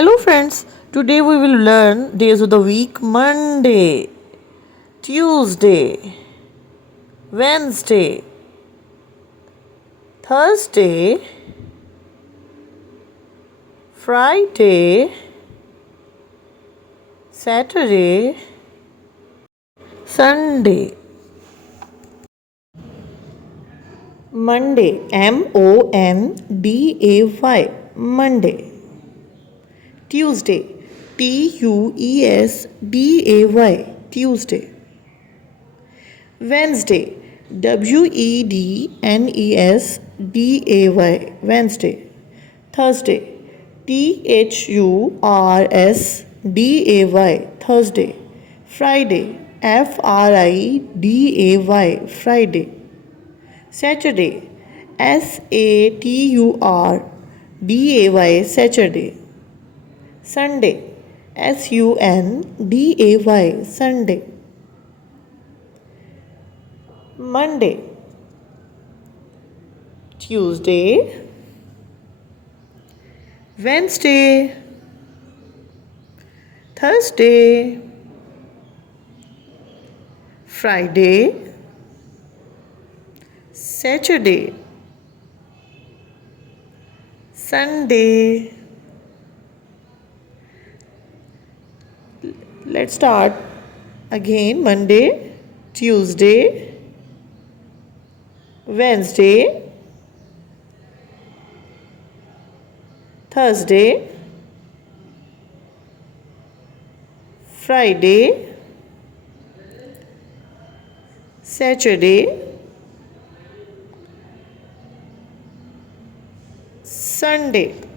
Hello friends, today we will learn days of the week: Monday, Tuesday, Wednesday, Thursday, Friday, Saturday, Sunday. Monday, Monday, Monday. Tuesday, Tuesday, Tuesday. Wednesday, Wednesday, Wednesday. Thursday, Thursday, Thursday. Friday, Friday. Saturday, Saturday. Sunday, Sunday. Monday, Tuesday, Wednesday, Thursday, Friday, Saturday, Sunday. Let's start again. Monday, Tuesday, Wednesday, Thursday, Friday, Saturday, Sunday.